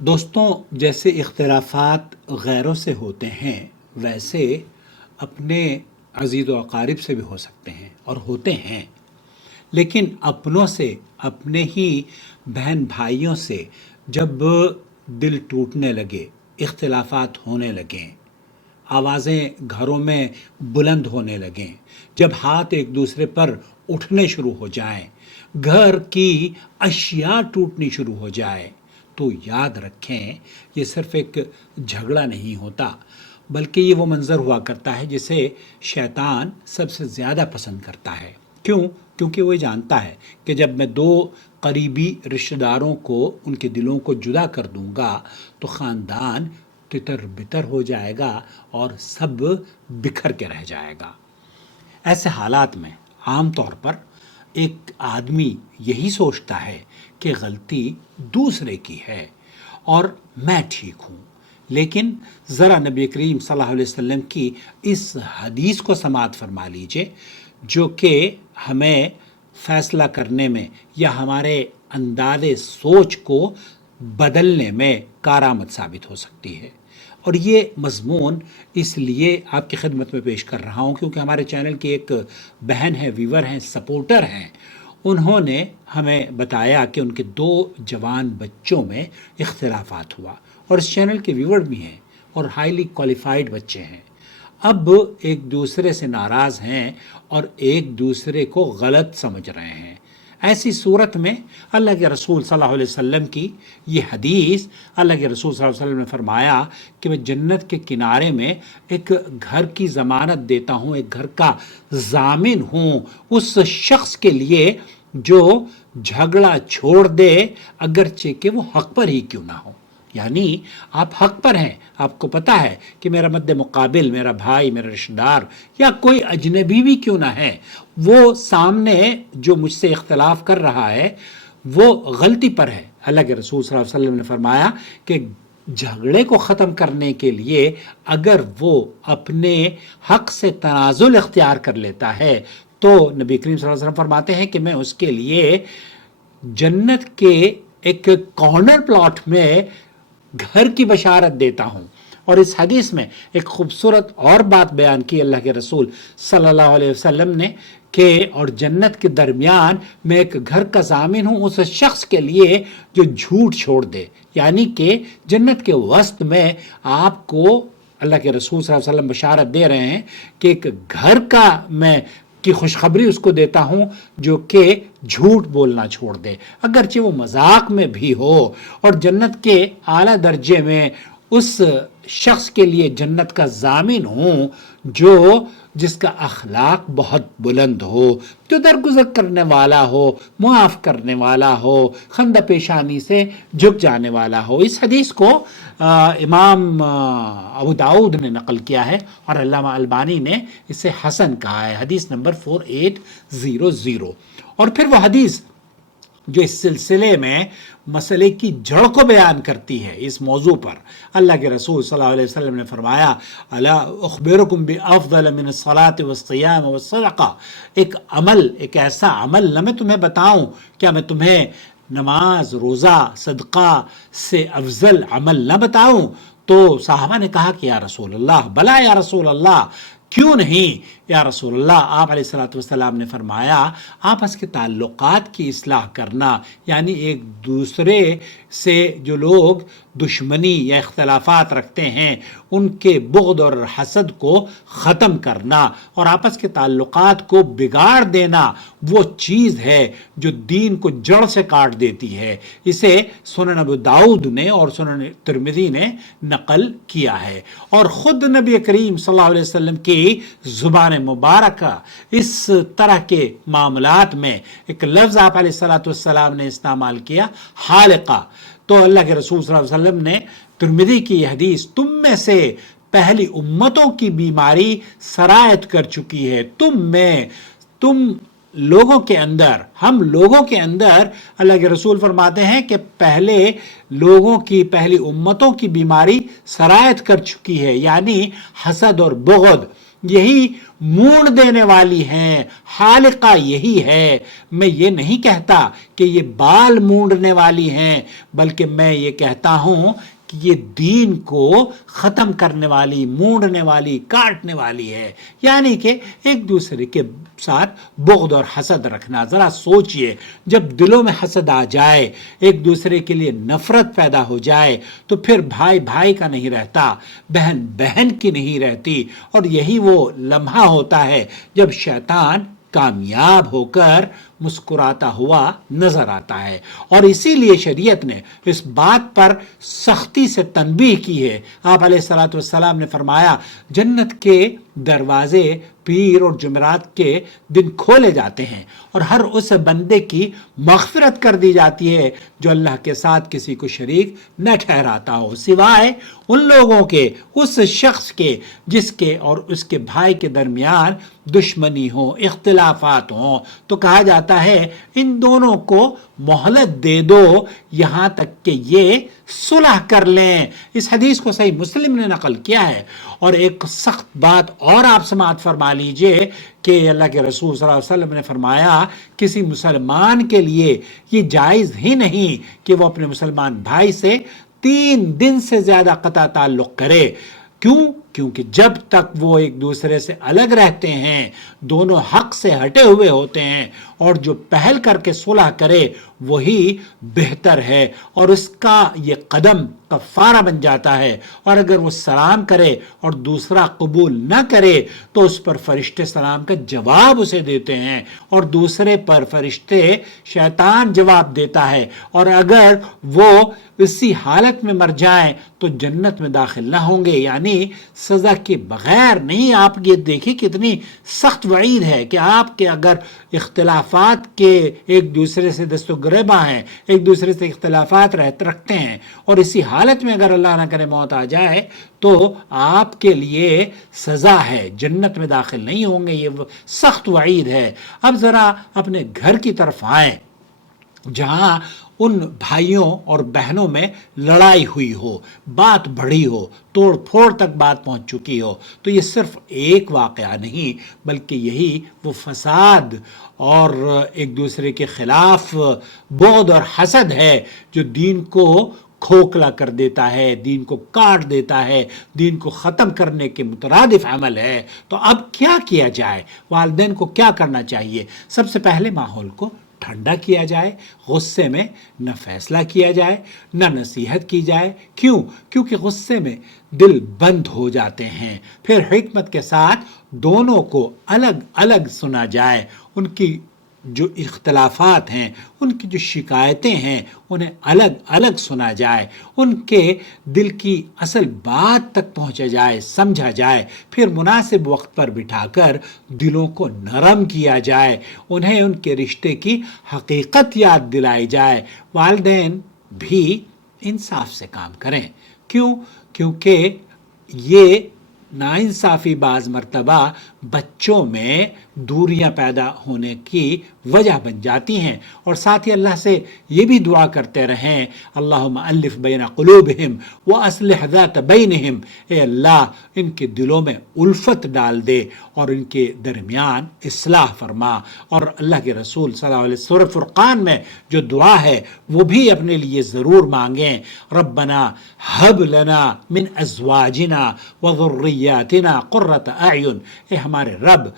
دوستوں، جیسے اختلافات غیروں سے ہوتے ہیں ویسے اپنے عزیز و اقارب سے بھی ہو سکتے ہیں اور ہوتے ہیں، لیکن اپنوں سے، اپنے ہی بہن بھائیوں سے جب دل ٹوٹنے لگے، اختلافات ہونے لگیں، آوازیں گھروں میں بلند ہونے لگیں، جب ہاتھ ایک دوسرے پر اٹھنے شروع ہو جائیں، گھر کی اشیاء ٹوٹنی شروع ہو جائے، تو یاد رکھیں یہ صرف ایک جھگڑا نہیں ہوتا، بلکہ یہ وہ منظر ہوا کرتا ہے جسے شیطان سب سے زیادہ پسند کرتا ہے۔ کیوں؟ کیونکہ وہ جانتا ہے کہ جب میں دو قریبی رشتہ داروں کو، ان کے دلوں کو جدا کر دوں گا تو خاندان تتر بتر ہو جائے گا اور سب بکھر کے رہ جائے گا۔ ایسے حالات میں عام طور پر ایک آدمی یہی سوچتا ہے کہ غلطی دوسرے کی ہے اور میں ٹھیک ہوں، لیکن ذرا نبی کریم صلی اللہ علیہ وسلم کی اس حدیث کو سماعت فرما لیجئے، جو کہ ہمیں فیصلہ کرنے میں یا ہمارے انداز سوچ کو بدلنے میں کارآمد ثابت ہو سکتی ہے۔ اور یہ مضمون اس لیے آپ کی خدمت میں پیش کر رہا ہوں کیونکہ ہمارے چینل کی ایک بہن ہے، ویور ہیں، سپورٹر ہیں، انہوں نے ہمیں بتایا کہ ان کے 2 جوان بچوں میں اختلافات ہوا، اور اس چینل کے ویور بھی ہیں اور ہائیلی کوالیفائڈ بچے ہیں۔ اب ایک دوسرے سے ناراض ہیں اور ایک دوسرے کو غلط سمجھ رہے ہیں۔ ایسی صورت میں اللہ کے رسول صلی اللہ علیہ وسلم کی یہ حدیث، اللہ کے رسول صلی اللہ علیہ وسلم نے فرمایا کہ میں جنت کے کنارے میں ایک گھر کی ضمانت دیتا ہوں، ایک گھر کا ضامن ہوں اس شخص کے لیے جو جھگڑا چھوڑ دے، اگرچہ کہ وہ حق پر ہی کیوں نہ ہو۔ یعنی آپ حق پر ہیں، آپ کو پتہ ہے کہ میرا مد مقابل، میرا بھائی، میرا رشتہ دار یا کوئی اجنبی بھی کیوں نہ ہے، وہ سامنے جو مجھ سے اختلاف کر رہا ہے وہ غلطی پر ہے۔ اللہ کے رسول صلی اللہ علیہ وسلم نے فرمایا کہ جھگڑے کو ختم کرنے کے لیے اگر وہ اپنے حق سے تنازل اختیار کر لیتا ہے تو نبی کریم صلی اللہ علیہ وسلم فرماتے ہیں کہ میں اس کے لیے جنت کے ایک کارنر پلاٹ میں گھر کی بشارت دیتا ہوں۔ اور اس حدیث میں ایک خوبصورت اور بات بیان کی اللہ کے رسول صلی اللہ علیہ وسلم نے کہ اور جنت کے درمیان میں ایک گھر کا ضامن ہوں اس شخص کے لیے جو جھوٹ چھوڑ دے۔ یعنی کہ جنت کے وسط میں آپ کو اللہ کے رسول صلی اللہ علیہ وسلم بشارت دے رہے ہیں کہ ایک گھر کا میں کی خوشخبری اس کو دیتا ہوں جو کہ جھوٹ بولنا چھوڑ دے، اگرچہ وہ مذاق میں بھی ہو، اور جنت کے اعلیٰ درجے میں اس شخص کے لیے جنت کا ضامن ہوں جو جس کا اخلاق بہت بلند ہو، جو درگزر کرنے والا ہو، معاف کرنے والا ہو، خندہ پیشانی سے جھک جانے والا ہو۔ اس حدیث کو امام ابو داؤد نے نقل کیا ہے اور علامہ البانی نے اسے حسن کہا ہے، حدیث نمبر 4800۔ اور پھر وہ حدیث جو اس سلسلے میں مسئلے کی جڑ کو بیان کرتی ہے، اس موضوع پر اللہ کے رسول صلی اللہ علیہ وسلم نے فرمایا الا اخبرکم بافضل من الصلاۃ والصیام والصدقہ، ایک عمل، ایک ایسا عمل نہ میں تمہیں بتاؤں، کیا میں تمہیں نماز، روزہ، صدقہ سے افضل عمل نہ بتاؤں؟ تو صحابہ نے کہا کہ یا رسول اللہ، بلا یا رسول اللہ، کیوں نہیں یا رسول اللہ؟ آپ علیہ الصلوۃ والسلام نے فرمایا آپس کے تعلقات کی اصلاح کرنا، یعنی ایک دوسرے سے جو لوگ دشمنی یا اختلافات رکھتے ہیں ان کے بغض اور حسد کو ختم کرنا اور آپس کے تعلقات کو بگاڑ دینا وہ چیز ہے جو دین کو جڑ سے کاٹ دیتی ہے۔ اسے سنن ابو داؤد نے اور سنن ترمذی نے نقل کیا ہے، اور خود نبی کریم صلی اللہ علیہ وسلم کی زبان مبارکہ اس طرح کے معاملات میں ایک لفظ آپ علیہ الصلوۃ والسلام نے استعمال کیا، حالقہ۔ تو اللہ کے رسول صلی اللہ علیہ وسلم نے ترمذی کی یہ حدیث تم میں سے پہلی امتوں کی بیماری سرایت کر چکی ہے، تم لوگوں کے اندر، ہم لوگوں کے اندر، اللہ کے رسول فرماتے ہیں کہ پہلے لوگوں کی، پہلی امتوں کی بیماری سرایت کر چکی ہے، یعنی حسد اور بغض یہی مونڈ دینے والی ہیں، خالقہ یہی ہے۔ میں یہ نہیں کہتا کہ یہ بال مونڈنے والی ہیں، بلکہ میں یہ کہتا ہوں کہ یہ دین کو ختم کرنے والی، مونڈنے والی، کاٹنے والی ہے۔ یعنی کہ ایک دوسرے کے ساتھ بغض اور حسد رکھنا۔ ذرا سوچئے، جب دلوں میں حسد آ جائے، ایک دوسرے کے لیے نفرت پیدا ہو جائے، تو پھر بھائی بھائی کا نہیں رہتا، بہن بہن کی نہیں رہتی، اور یہی وہ لمحہ ہوتا ہے جب شیطان کامیاب ہو کر مسکراتا ہوا نظر آتا ہے۔ اور اسی لیے شریعت نے اس بات پر سختی سے تنبیہ کی ہے۔ آپ علیہ الصلوۃ والسلام نے فرمایا، جنت کے دروازے پیر اور جمعرات کے دن کھولے جاتے ہیں، اور ہر اس بندے کی مغفرت کر دی جاتی ہے جو اللہ کے ساتھ کسی کو شریک نہ ٹھہراتا ہو، سوائے ان لوگوں کے، اس شخص کے جس کے اور اس کے بھائی کے درمیان دشمنی ہو، اختلافات ہوں۔ تو کہا جاتا ہے ان دونوں کو مہلت دے دو یہاں تک کہ یہ صلح کر لیں۔ اس حدیث کو صحیح مسلم نے نقل کیا ہے۔ اور ایک سخت بات اور آپ سماعت فرما لیجئے کہ اللہ کے رسول صلی اللہ علیہ وسلم نے فرمایا، کسی مسلمان کے لیے یہ جائز ہی نہیں کہ وہ اپنے مسلمان بھائی سے 3 دن سے زیادہ قطع تعلق کرے۔ کیوں؟ کیونکہ جب تک وہ ایک دوسرے سے الگ رہتے ہیں، دونوں حق سے ہٹے ہوئے ہوتے ہیں، اور جو پہل کر کے صلح کرے وہی بہتر ہے، اور اس کا یہ قدم کفارہ بن جاتا ہے۔ اور اگر وہ سلام کرے اور دوسرا قبول نہ کرے تو اس پر فرشتے سلام کا جواب اسے دیتے ہیں، اور دوسرے پر فرشتے شیطان جواب دیتا ہے، اور اگر وہ اسی حالت میں مر جائیں تو جنت میں داخل نہ ہوں گے، یعنی سزا کے بغیر نہیں۔ آپ یہ دیکھیں کتنی سخت وعید ہے کہ آپ کے اگر اختلافات کے ایک دوسرے سے دست و گریباں ہیں، ایک دوسرے سے اختلافات رکھتے ہیں، اور اسی حالت میں اگر اللہ نہ کرے موت آ جائے تو آپ کے لیے سزا ہے، جنت میں داخل نہیں ہوں گے۔ یہ سخت وعید ہے۔ اب ذرا اپنے گھر کی طرف آئیں جہاں ان بھائیوں اور بہنوں میں لڑائی ہوئی ہو، بات بڑھی ہو، توڑ پھوڑ تک بات پہنچ چکی ہو، تو یہ صرف ایک واقعہ نہیں بلکہ یہی وہ فساد اور ایک دوسرے کے خلاف بغض اور حسد ہے جو دین کو کھوکھلا کر دیتا ہے، دین کو کاٹ دیتا ہے، دین کو ختم کرنے کے مترادف عمل ہے۔ تو اب کیا کیا جائے؟ والدین کو کیا کرنا چاہیے؟ سب سے پہلے ماحول کو ٹھنڈا کیا جائے، غصے میں نہ فیصلہ کیا جائے نہ نصیحت کی جائے۔ کیوں؟ کیونکہ غصے میں دل بند ہو جاتے ہیں۔ پھر حکمت کے ساتھ دونوں کو الگ الگ سنا جائے، ان کی جو اختلافات ہیں، ان کی جو شکایتیں ہیں، انہیں الگ الگ سنا جائے، ان کے دل کی اصل بات تک پہنچا جائے، سمجھا جائے، پھر مناسب وقت پر بٹھا کر دلوں کو نرم کیا جائے، انہیں ان کے رشتے کی حقیقت یاد دلائی جائے۔ والدین بھی انصاف سے کام کریں۔ کیوں؟ کیونکہ یہ ناانصافی بعض مرتبہ بچوں میں دوریاں پیدا ہونے کی وجہ بن جاتی ہیں، اور ساتھ ہی اللہ سے یہ بھی دعا کرتے رہیں، اللہم الف بین قلوبہم واصلح ذات بینہم، اے اللہ ان کے دلوں میں الفت ڈال دے اور ان کے درمیان اصلاح فرما۔ اور اللہ کے رسول صلی اللہ علیہ وسلم سورہ فرقان میں جو دعا ہے وہ بھی اپنے لیے ضرور مانگیں، ربنا ہب لنا من ازواجنا وذریاتنا قرۃ اعین، اے ہمارے رب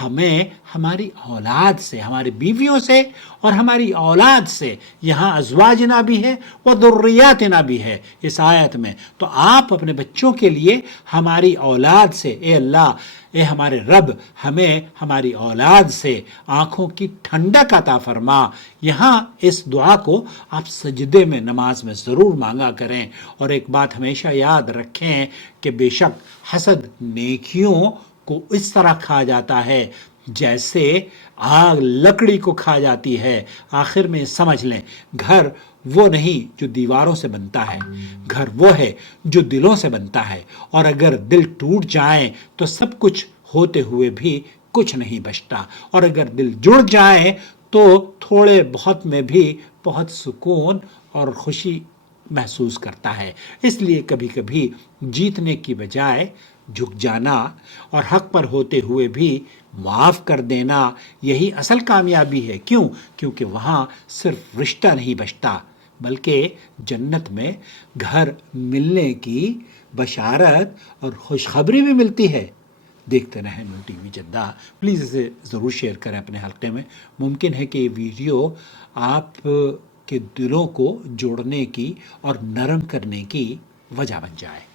ہمیں ہماری اولاد سے، ہماری بیویوں سے اور ہماری اولاد سے، یہاں ازواجنا بھی ہے وذریاتنا بھی ہے اس آیت میں، تو آپ اپنے بچوں کے لیے ہماری اولاد سے، اے اللہ، اے ہمارے رب ہمیں ہماری اولاد سے آنکھوں کی ٹھنڈک عطا فرما۔ یہاں اس دعا کو آپ سجدے میں، نماز میں ضرور مانگا کریں۔ اور ایک بات ہمیشہ یاد رکھیں کہ بے شک حسد نیکیوں کو اس طرح کھا جاتا ہے جیسے آگ لکڑی کو کھا جاتی ہے۔ آخر میں سمجھ لیں، گھر وہ نہیں جو دیواروں سے بنتا ہے، گھر وہ ہے جو دلوں سے بنتا ہے، اور اگر دل ٹوٹ جائیں تو سب کچھ ہوتے ہوئے بھی کچھ نہیں بچتا، اور اگر دل جڑ جائیں تو تھوڑے بہت میں بھی بہت سکون اور خوشی محسوس کرتا ہے. اس لیے کبھی کبھی جیتنے کی بجائے جھک جانا اور حق پر ہوتے ہوئے بھی معاف کر دینا یہی اصل کامیابی ہے. کیوں؟ کیونکہ وہاں صرف رشتہ نہیں بچتا بلکہ جنت میں گھر ملنے کی بشارت اور خوشخبری بھی ملتی ہے. دیکھتے رہیں نون ٹی وی جدہ. پلیز اسے ضرور شیئر کریں اپنے حلقے میں. ممکن ہے کہ یہ ویڈیو آپ کے دلوں کو جوڑنے کی اور نرم کرنے کی وجہ بن جائے.